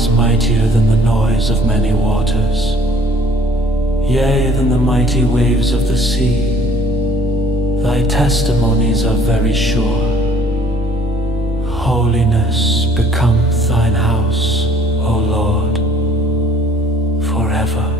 is mightier than the noise of many waters, yea, than the mighty waves of the sea. Thy testimonies are very sure. Holiness becometh thine house, O Lord, forever.